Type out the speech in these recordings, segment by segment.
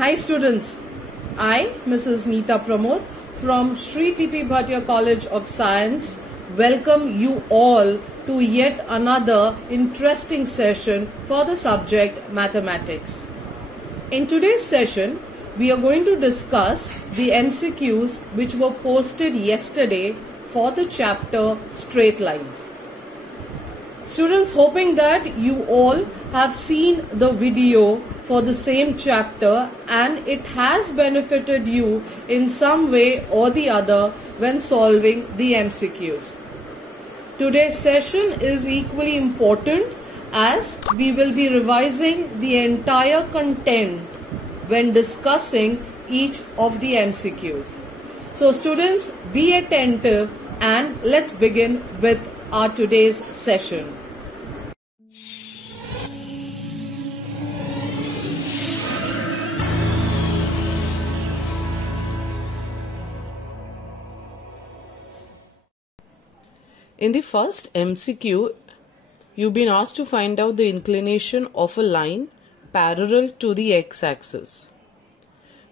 Hi students, I, Mrs. Neeta Pramod from Sri T.P. Bhatia College of Science, welcome you all to yet another interesting session for the subject Mathematics. In today's session, we are going to discuss the MCQs which were posted yesterday for the chapter Straight Lines. Students, hoping that you all have seen the video for the same chapter and it has benefited you in some way or the other when solving the MCQs. Today's session is equally important as we will be revising the entire content when discussing each of the MCQs. So students, be attentive and let's begin with our today's session. In the first MCQ, you've been asked to find out the inclination of a line parallel to the x-axis.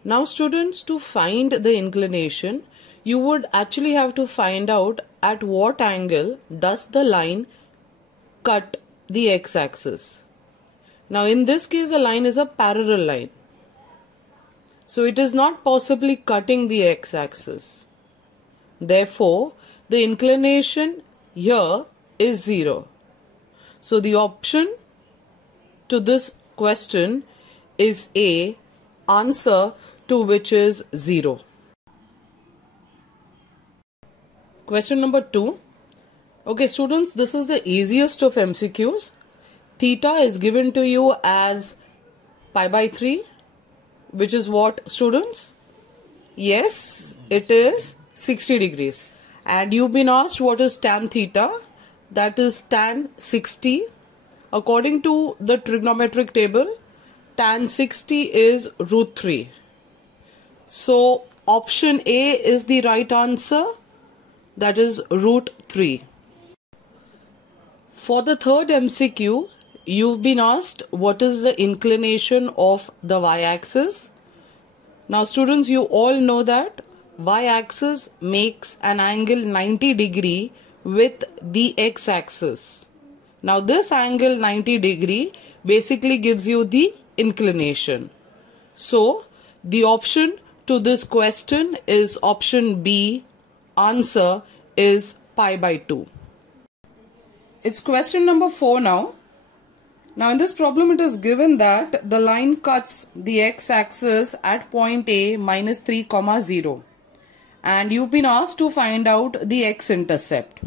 Now students, to find the inclination, you would actually have to find out at what angle does the line cut the x-axis. Now in this case, the line is a parallel line. So it is not possibly cutting the x-axis. Therefore, the inclination here is 0. So the option to this question is A, answer to which is 0. Question number 2. Okay students, this is the easiest of MCQs. Theta is given to you as pi by 3, which is what students? Yes, it is 60 degrees. And you've been asked what is tan theta, that is tan 60. According to the trigonometric table, tan 60 is root 3. So option A is the right answer, that is root 3. For the third MCQ, you've been asked what is the inclination of the y-axis. Now students, you all know that y-axis makes an angle 90 degree with the x-axis. Now this angle 90 degree basically gives you the inclination. So the option to this question is option B, answer is pi by 2. It's question number 4 now. Now in this problem it is given that the line cuts the x-axis at point A minus 3, 0. And you've been asked to find out the x-intercept.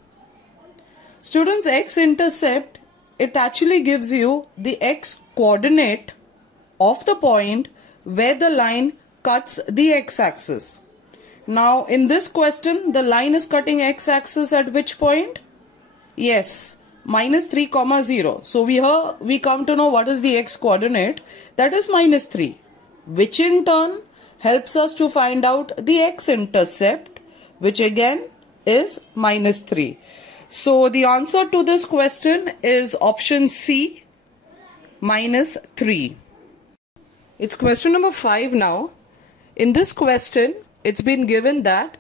Students, x-intercept, it actually gives you the x-coordinate of the point where the line cuts the x-axis. Now in this question, the line is cutting x-axis at which point? Yes, minus 3, 0. So we come to know what is the x-coordinate, that is minus 3, which in turn helps us to find out the x-intercept, which again is minus 3. So the answer to this question is option C, minus 3. It's question number 5 now. In this question, it's been given that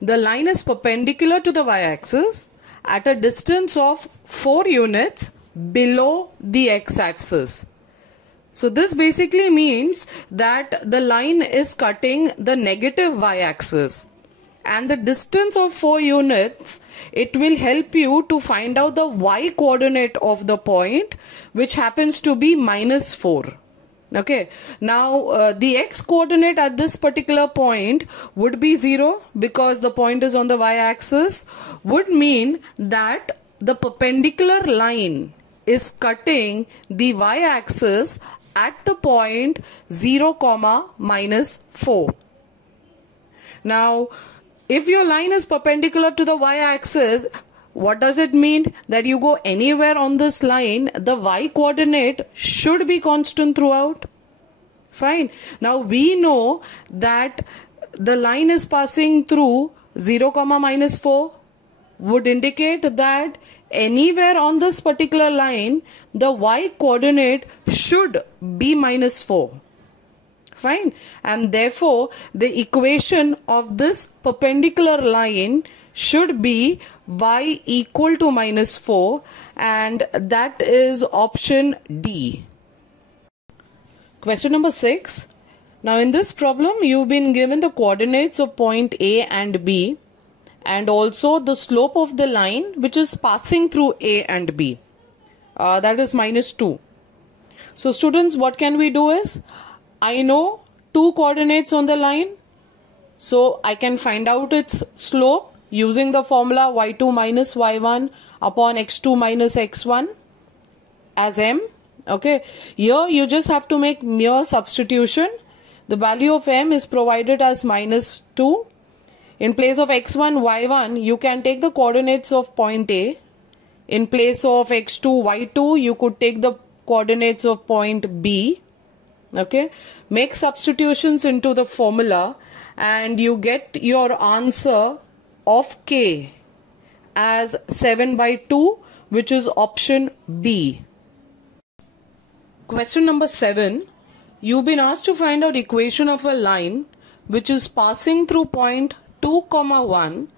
the line is perpendicular to the y-axis at a distance of 4 units below the x-axis. So this basically means that the line is cutting the negative y-axis, and the distance of 4 units, it will help you to find out the y-coordinate of the point, which happens to be minus 4. Okay, now the x-coordinate at this particular point would be 0 because the point is on the y-axis, would mean that the perpendicular line is cutting the y-axis at the point 0, minus 4. Now, if your line is perpendicular to the y-axis, what does it mean? That you go anywhere on this line, the y-coordinate should be constant throughout. Fine. Now we know that the line is passing through 0, minus 4, would indicate that anywhere on this particular line, the y coordinate should be minus 4. Fine. And therefore, the equation of this perpendicular line should be y equal to minus 4, and that is option D. Question number 6. Now in this problem, you've been given the coordinates of point A and B, and also the slope of the line which is passing through A and B. That is minus 2. So students, what can we do is, I know 2 coordinates on the line, so I can find out its slope using the formula y2 minus y1 upon x2 minus x1 as m. Okay, here you just have to make mere substitution. The value of m is provided as minus 2. In place of x1, y1, you can take the coordinates of point A. In place of x2, y2, you could take the coordinates of point B. Okay, make substitutions into the formula and you get your answer of K as 7/2, which is option B. Question number 7. You've been asked to find out equation of a line which is passing through point 2, 1,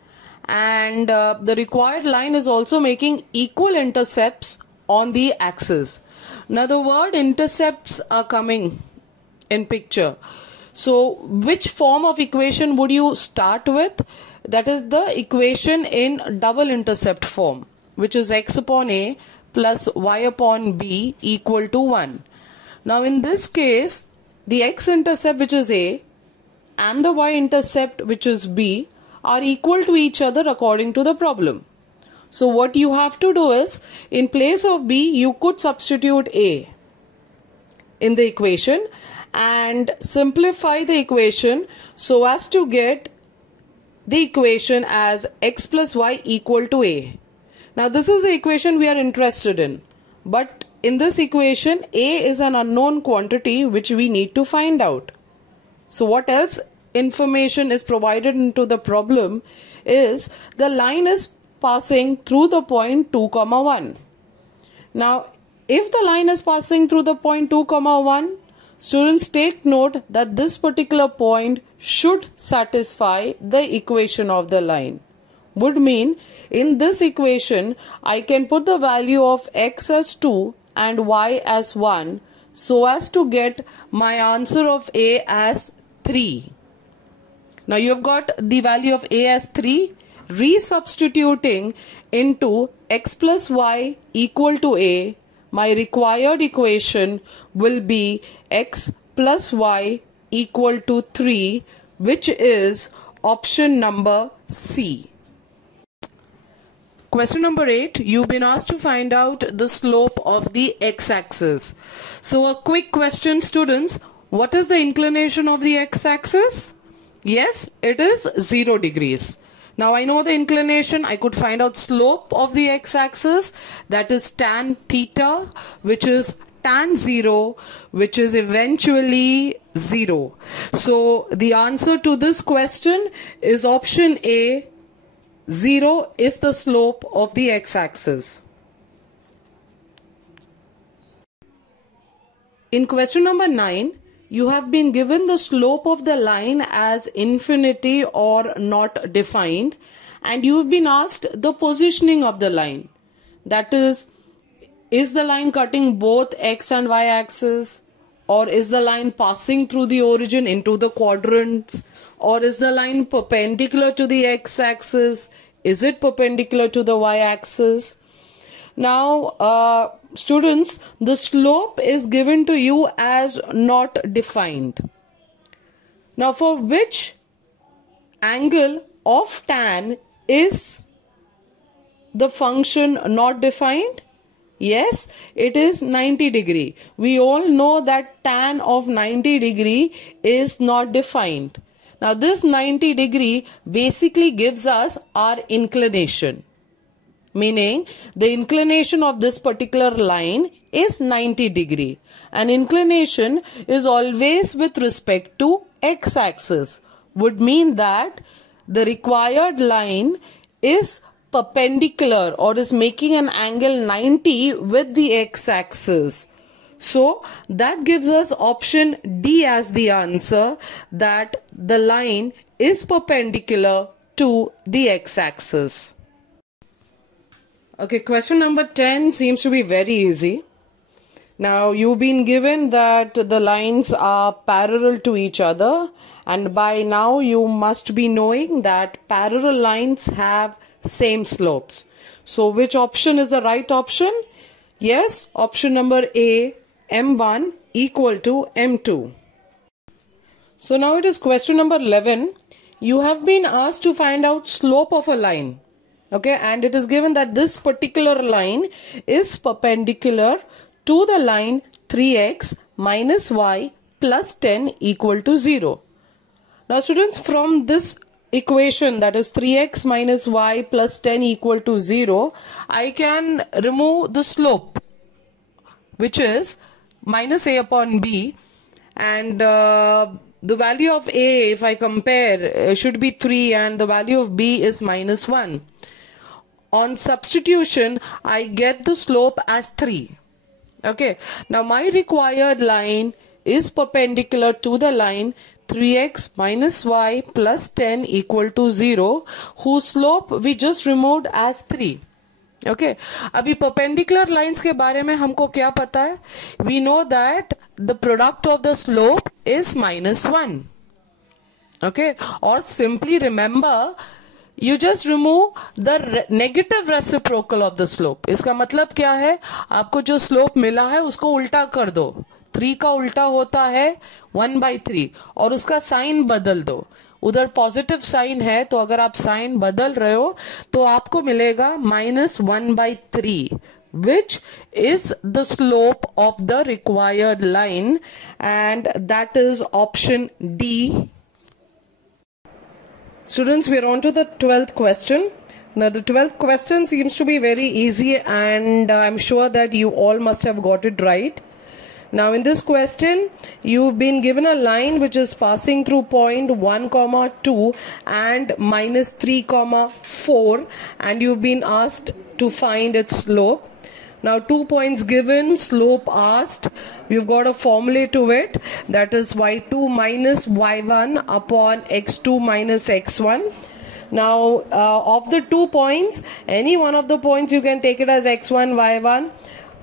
and the required line is also making equal intercepts on the axis. Now the word intercepts are coming in picture. So which form of equation would you start with? That is the equation in double intercept form, which is x upon A plus y upon B equal to 1. Now in this case, the x-intercept, which is A, and the y-intercept, which is B, are equal to each other according to the problem. So what you have to do is, in place of B, you could substitute A in the equation and simplify the equation so as to get the equation as x plus y equal to A. Now this is the equation we are interested in, but in this equation A is an unknown quantity which we need to find out. So what else information is provided into the problem is the line is passing through the point 2, 1. Now if the line is passing through the point 2, 1, students take note that this particular point should satisfy the equation of the line. Would mean in this equation I can put the value of x as 2 and y as 1 so as to get my answer of A as 3. Now you have got the value of A as 3. Resubstituting into x plus y equal to A, my required equation will be x plus y equal to 3, which is option number C. Question number 8. You've been asked to find out the slope of the x-axis. So a quick question, students. What is the inclination of the x-axis? Yes, it is 0 degrees. Now I know the inclination. I could find out slope of the x-axis, that is tan theta, which is tan 0, which is eventually 0. So the answer to this question is option A. 0 is the slope of the x-axis. In question number 9, you have been given the slope of the line as infinity or not defined, and you have been asked the positioning of the line. That is the line cutting both x and y axis, or is the line passing through the origin into the quadrants, or is the line perpendicular to the x-axis? Is it perpendicular to the y-axis? Now, students, the slope is given to you as not defined. Now, for which angle of tan is the function not defined? Yes, it is 90 degree. We all know that tan of 90 degree is not defined. Now this 90 degree basically gives us our inclination. Meaning the inclination of this particular line is 90 degree. And inclination is always with respect to x-axis. Would mean that the required line is perpendicular or is making an angle 90 with the x-axis. So that gives us option D as the answer, that the line is perpendicular to the x-axis. Okay, question number 10 seems to be very easy. Now you've been given that the lines are parallel to each other, and by now you must be knowing that parallel lines have same slopes. So which option is the right option? Yes, option number A, M1 equal to M2. So now it is question number 11. You have been asked to find out slope of a line. Okay, and it is given that this particular line is perpendicular to the line 3x minus y plus 10 equal to 0. Now students, from this equation, that is 3x minus y plus 10 equal to 0, I can remove the slope, which is minus a upon b, and the value of a, if I compare, should be 3 and the value of b is minus 1. On substitution, I get the slope as 3. Okay, now my required line is perpendicular to the line 3x minus y plus 10 equal to 0, whose slope we just removed as 3. Okay, अभी perpendicular lines के बारे में हमको क्या पता है? We know that the product of the slope is minus 1. Okay, or simply remember, you just remove the negative reciprocal of the slope. इसका मतलब क्या है? आपको जो slope मिला है उसको उल्टा कर दो. 3 का उल्टा होता है 1/3 और उसका साइन बदल दो. उधर पॉजिटिव साइन है, तो अगर आप साइन बदल रहे हो तो आपको मिलेगा -1/3, which is the slope of the required line, and that is option D. Students, we are on to the 12th question. Now the 12th question seems to be very easy, and I'm sure that you all must have got it right. Now in this question, you've been given a line which is passing through point 1, 2 and -3, 4, and you've been asked to find its slope. Now 2 points given, slope asked. We've got a formula to it, that is y2 minus y1 upon x2 minus x1. Now of the 2 points, any one of the points you can take it as x1 y1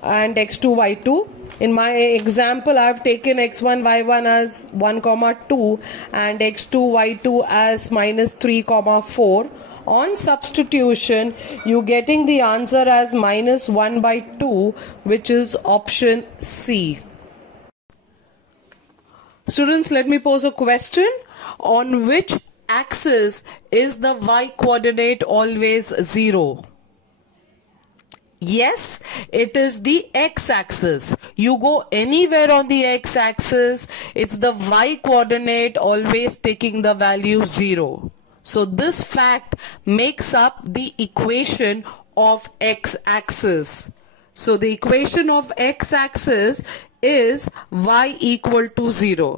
and x2 y2. In my example, I have taken x1 y1 as 1, 2 and x2 y2 as -3, 4. On substitution, you getting the answer as -1/2, which is option C. Students, let me pose a question. On which axis is the y coordinate always 0? Yes, it is the x-axis. You go anywhere on the x-axis, it's the y coordinate always taking the value 0. So this fact makes up the equation of x-axis. So the equation of x-axis is y equal to 0.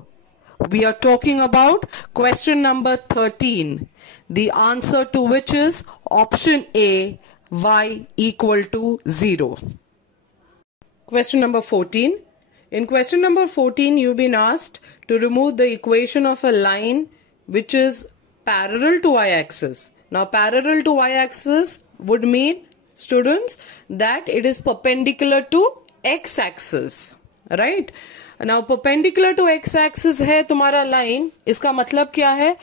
We are talking about question number 13. The answer to which is option A, y equal to 0. Question number 14. In question number 14, you've been asked to remove the equation of a line which is parallel to y-axis. Now parallel to y-axis would mean, students, that it is perpendicular to x-axis, right? Now perpendicular to x-axis है तुम्हारा line. इसका मतलब क्या है?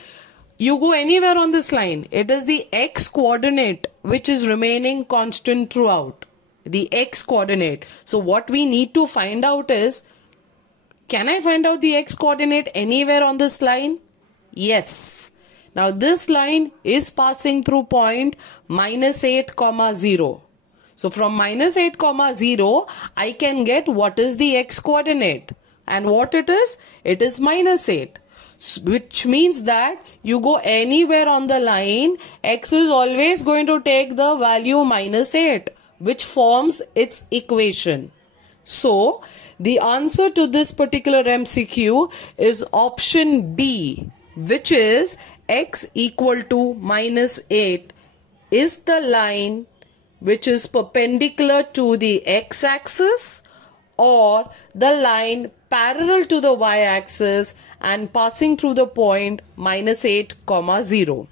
You go anywhere on this line, it is the x coordinate which is remaining constant throughout. The x coordinate. So what we need to find out is, can I find out the x coordinate anywhere on this line? Yes. Now this line is passing through point -8, 0. So from -8, 0, I can get what is the x coordinate. And what it is? It is -8. Which means that you go anywhere on the line, x is always going to take the value -8, which forms its equation. So the answer to this particular MCQ is option B, which is x equal to -8 is the line which is perpendicular to the x-axis or the line parallel to the y-axis and passing through the point -8, 0.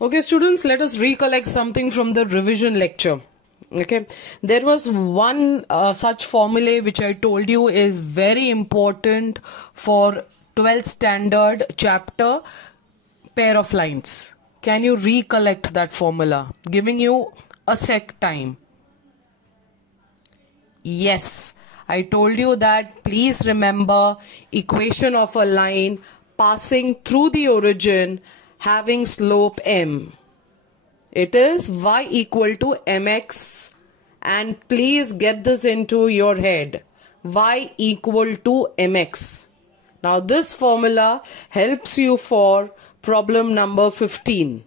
Okay students, let us recollect something from the revision lecture. Okay, there was one such formulae which I told you is very important for 12th standard chapter, pair of lines. Can you recollect that formula? Giving you a sec time. Yes, I told you that please remember equation of a line passing through the origin having slope m. It is y equal to mx, and please get this into your head. Y equal to mx. Now this formula helps you for problem number 15,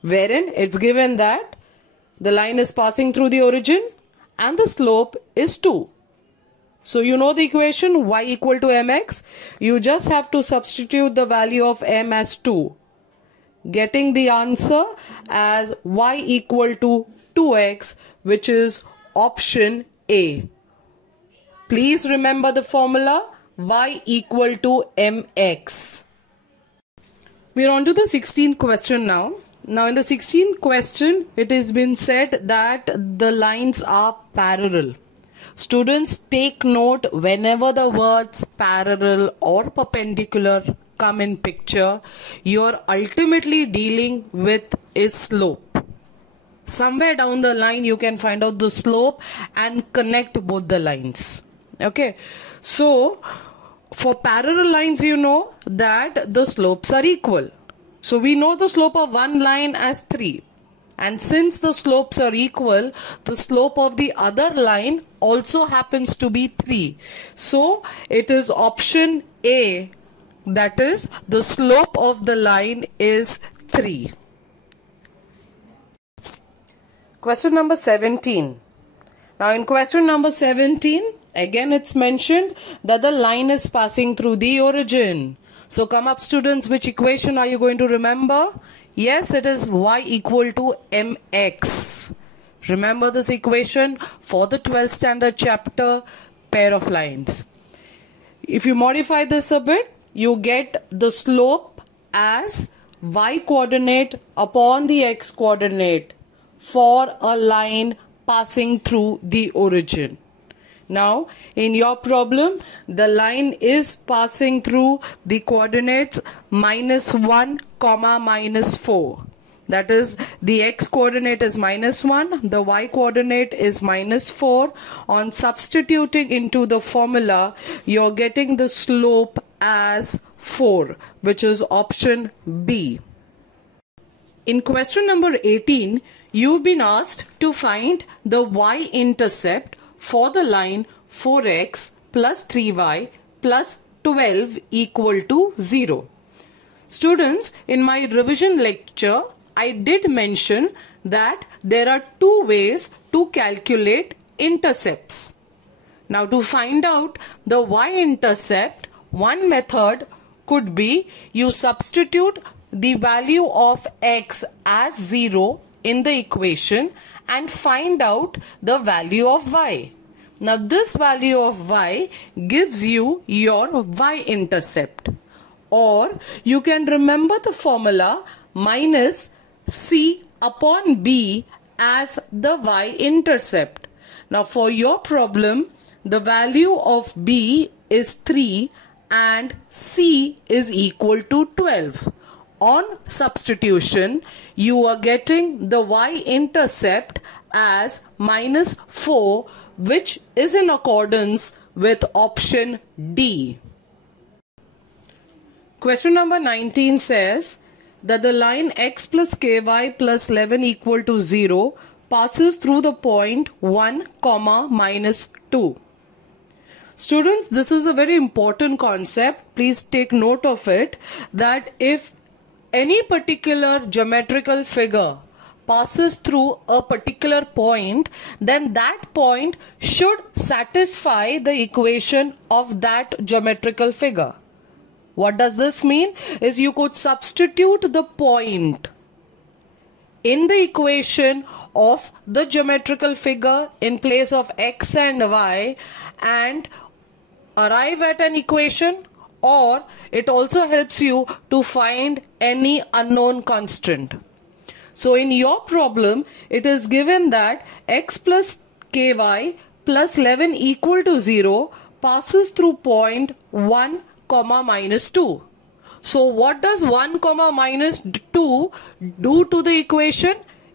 wherein it's given that the line is passing through the origin and the slope is 2. So you know the equation y equal to mx. You just have to substitute the value of m as 2, getting the answer as y equal to 2x, which is option A. Please remember the formula y equal to mx. We are on to the 16th question now. Now in the 16th question, it has been said that the lines are parallel. Students, take note whenever the words parallel or perpendicular come in picture, you are ultimately dealing with is slope. Somewhere down the line you can find out the slope and connect both the lines. Okay, so for parallel lines you know that the slopes are equal. So we know the slope of one line as 3. And since the slopes are equal, the slope of the other line also happens to be 3. So it is option A, that is the slope of the line is 3. Question number 17. Now in question number 17, again it's mentioned that the line is passing through the origin. So come up students, which equation are you going to remember? Yes, it is y equal to mx. Remember this equation for the 12th standard chapter, pair of lines. If you modify this a bit, you get the slope as y coordinate upon the x coordinate for a line passing through the origin. Now in your problem, the line is passing through the coordinates -1, -4. That is, the x coordinate is -1, the y coordinate is -4. On substituting into the formula, you're getting the slope as 4, which is option B. In question number 18, you've been asked to find the y-intercept for the line 4x plus 3y plus 12 equal to 0. Students, in my revision lecture, I did mention that there are two ways to calculate intercepts. Now to find out the y-intercept, one method could be you substitute the value of x as 0 in the equation and find out the value of y. Now this value of y gives you your y-intercept. Or you can remember the formula minus c upon b as the y-intercept. Now for your problem, the value of b is 3 and c is equal to 12. On substitution, you are getting the y-intercept as -4, which is in accordance with option D. Question number 19 says that the line x plus ky plus 11 equal to 0 passes through the point 1, -2. Students, this is a very important concept. Please take note of it, that if any particular geometrical figure passes through a particular point, then that point should satisfy the equation of that geometrical figure. What does this mean? Is you could substitute the point in the equation of the geometrical figure in place of x and y and arrive at an equation, or it also helps you to find any unknown constant. So in your problem, it is given that x plus ky plus 11 equal to 0 passes through point 1 comma minus 2. So what does 1 comma minus 2 do to the equation?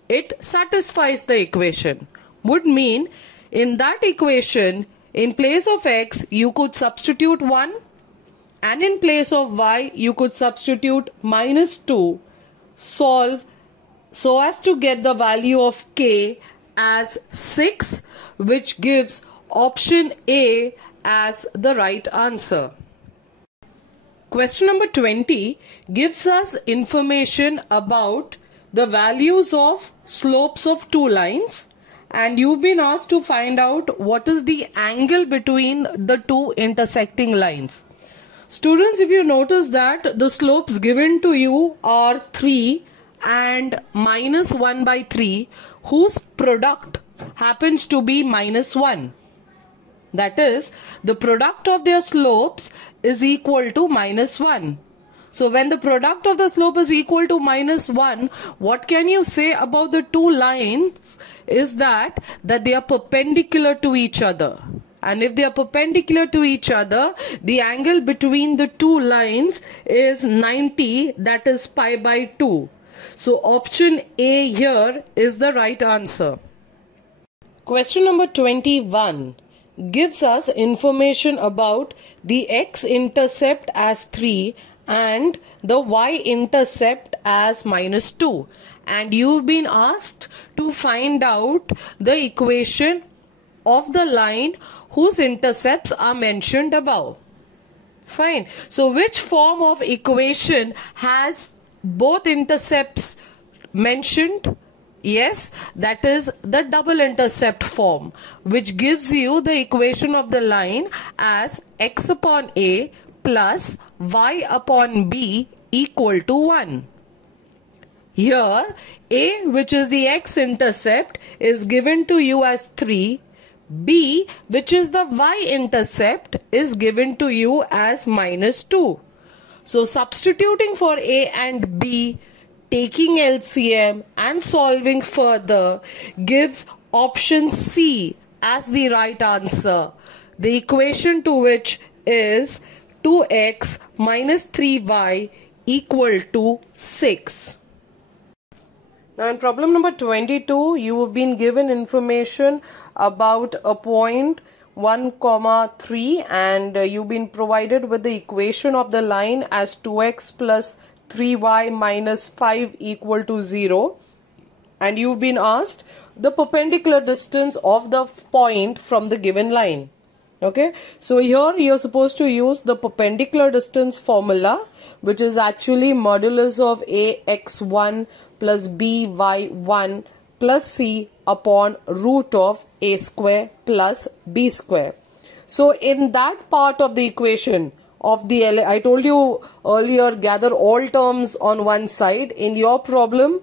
It satisfies the equation. Would mean in that equation, in place of x, you could substitute 1, and in place of y, you could substitute minus 2. Solve so as to get the value of k as 6, which gives option A as the right answer. Question number 20 gives us information about the values of slopes of two lines, and you've been asked to find out what is the angle between the two intersecting lines. Students, if you notice that the slopes given to you are 3 and minus 1 by 3, whose product happens to be minus 1. That is, the product of their slopes is equal to minus 1. So when the product of the slope is equal to minus 1, what can you say about the two lines is that they are perpendicular to each other. And if they are perpendicular to each other, the angle between the two lines is 90, that is pi by 2. So option A here is the right answer. Question number 21 gives us information about the x-intercept as 3 and the y-intercept as minus 2. And you've been asked to find out the equation of the line whose intercepts are mentioned above. Fine. So which form of equation has both intercepts mentioned? Yes, that is the double intercept form, which gives you the equation of the line as x upon a plus y upon b equal to 1. Here, a, which is the x-intercept, is given to you as 3. B, which is the y-intercept, is given to you as minus 2. So substituting for a and b, taking LCM and solving further gives option C as the right answer. The equation to which is 2x minus 3y equal to 6. Now in problem number 22, you have been given information about a point 1, 3 and you've been provided with the equation of the line as 2x plus 3y minus 5 equal to 0, and you've been asked the perpendicular distance of the point from the given line. Okay, so here you're supposed to use the perpendicular distance formula, which is actually modulus of ax1 plus by1 plus c upon root of a square plus b square. So in that part of the equation of the I told you earlier, gather all terms on one side. In your problem,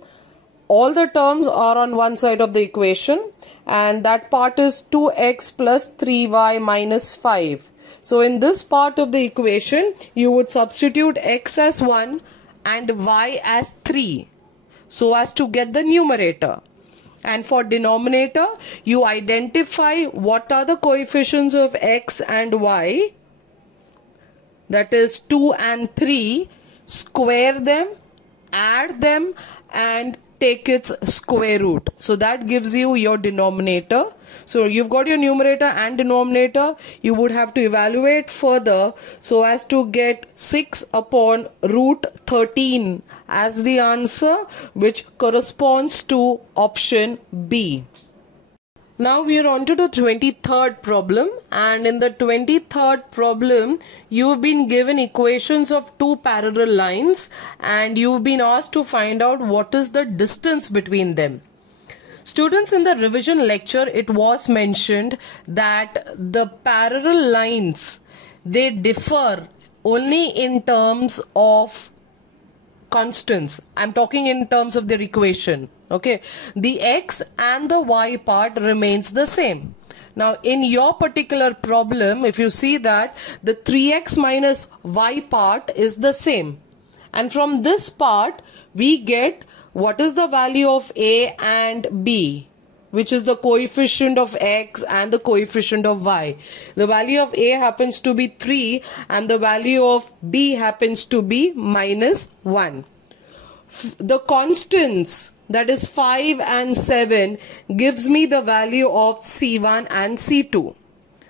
all the terms are on one side of the equation, and that part is 2x plus 3y minus 5. So in this part of the equation, you would substitute x as 1 and y as 3 so as to get the numerator. And for denominator, you identify what are the coefficients of x and y, that is 2 and 3, square them, add them and take its square root. So that gives you your denominator. So you've got your numerator and denominator. You would have to evaluate further so as to get 6 upon root 13 as the answer, which corresponds to option B. Now we are on to the 23rd problem, and in the 23rd problem you've been given equations of two parallel lines and you've been asked to find out what is the distance between them. Students, in the revision lecture it was mentioned that the parallel lines, they differ only in terms of constants. I'm talking in terms of their equation. Okay, the x and the y part remains the same. Now in your particular problem, if you see that the 3x minus y part is the same, and from this part we get what is the value of a and b, which is the coefficient of x and the coefficient of y. The value of a happens to be 3 and the value of b happens to be -1. The constants, that is 5 and 7, gives me the value of C1 and C2.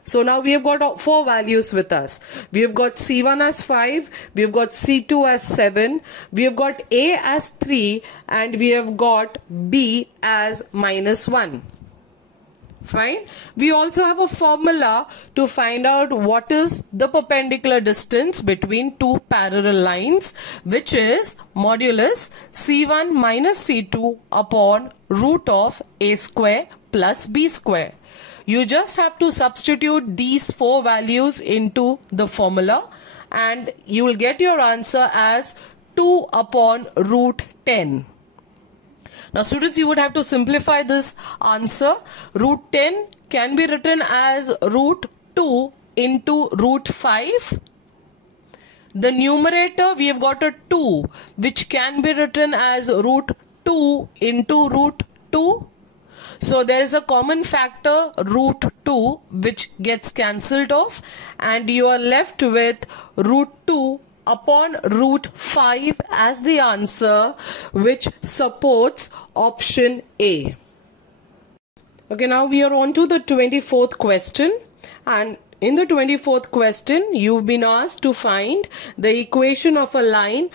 So now we have got 4 values with us. We have got C1 as 5, we have got C2 as 7, we have got A as 3, and we have got B as -1. Fine. We also have a formula to find out what is the perpendicular distance between two parallel lines, which is modulus C1 minus C2 upon root of A square plus B square. You just have to substitute these 4 values into the formula and you will get your answer as 2 upon root 10. Now students, you would have to simplify this answer. Root 10 can be written as root 2 into root 5. The numerator, we have got a 2, which can be written as root 2 into root 2. So there is a common factor root 2 which gets cancelled off and you are left with root 2 upon root 5 as the answer, which supports option A. Okay, now we are on to the 24th question, and in the 24th question you've been asked to find the equation of a line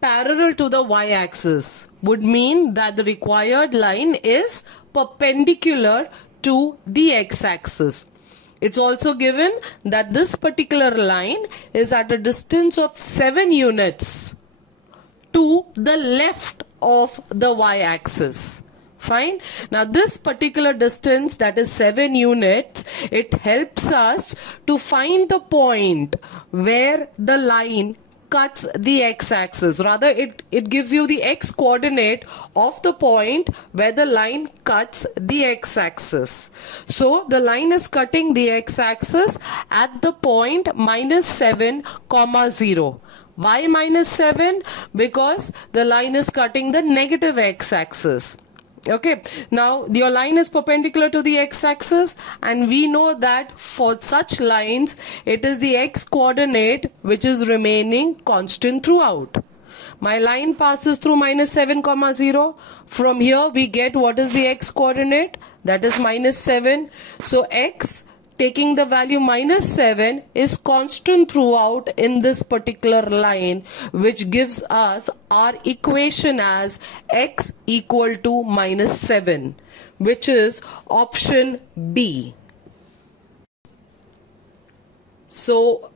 parallel to the y-axis. Would mean that the required line is perpendicular to the x-axis. It's also given that this particular line is at a distance of 7 units to the left of the y-axis. Fine. Now this particular distance, that is 7 units, it helps us to find the point where the line cuts the x-axis. Rather, it gives you the x coordinate of the point where the line cuts the x-axis. So the line is cutting the x-axis at the point -7, 0. Why -7? Because the line is cutting the negative x-axis. Okay, now your line is perpendicular to the x-axis and we know that for such lines it is the x coordinate which is remaining constant throughout. My line passes through -7, 0. From here we get what is the x coordinate, that is -7. So x taking the value -7 is constant throughout in this particular line, which gives us our equation as x equal to -7, which is option B. So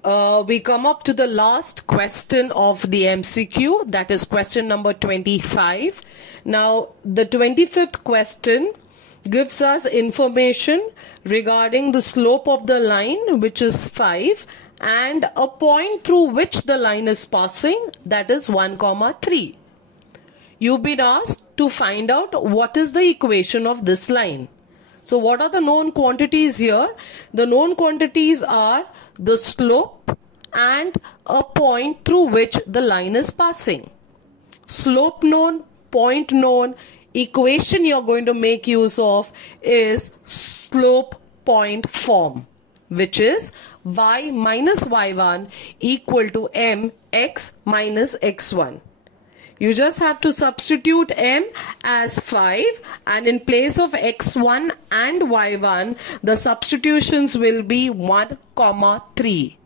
we come up to the last question of the MCQ, that is question number 25. Now the 25th question gives us information regarding the slope of the line, which is 5, and a point through which the line is passing, that is 1, 3. You've been asked to find out what is the equation of this line. So what are the known quantities here? The known quantities are the slope and a point through which the line is passing. Slope known, point known, equation you're going to make use of is slope point form, which is y minus y1 equal to mx minus x1. You just have to substitute m as 5 and in place of x1 and y1 the substitutions will be 1, 3.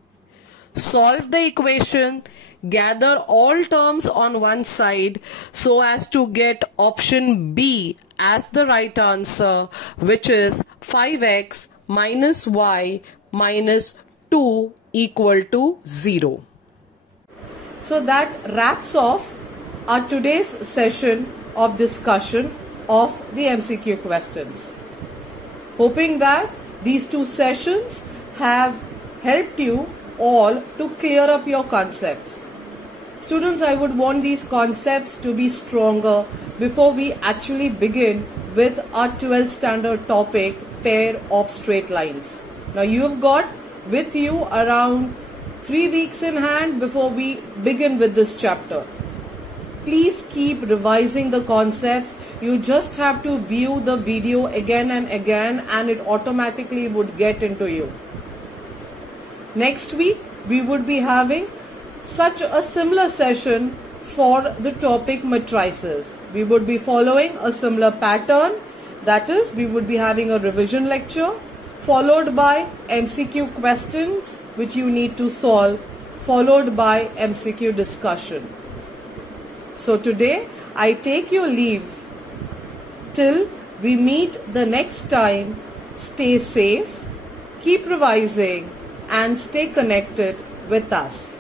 Solve the equation, gather all terms on one side so as to get option B as the right answer, which is 5x minus y minus 2 equal to 0. So that wraps off our today's session of discussion of the MCQ questions. Hoping that these 2 sessions have helped you all to clear up your concepts. Students, I would want these concepts to be stronger before we actually begin with our 12th standard topic, pair of straight lines. Now you've got with you around 3 weeks in hand before we begin with this chapter. Please keep revising the concepts. You just have to view the video again and again and it automatically would get into you. Next week we would be having such a similar session for the topic matrices. We would be following a similar pattern, that is, we would be having a revision lecture followed by MCQ questions which you need to solve, followed by MCQ discussion. So today I take your leave till we meet the next time. Stay safe, keep revising and stay connected with us.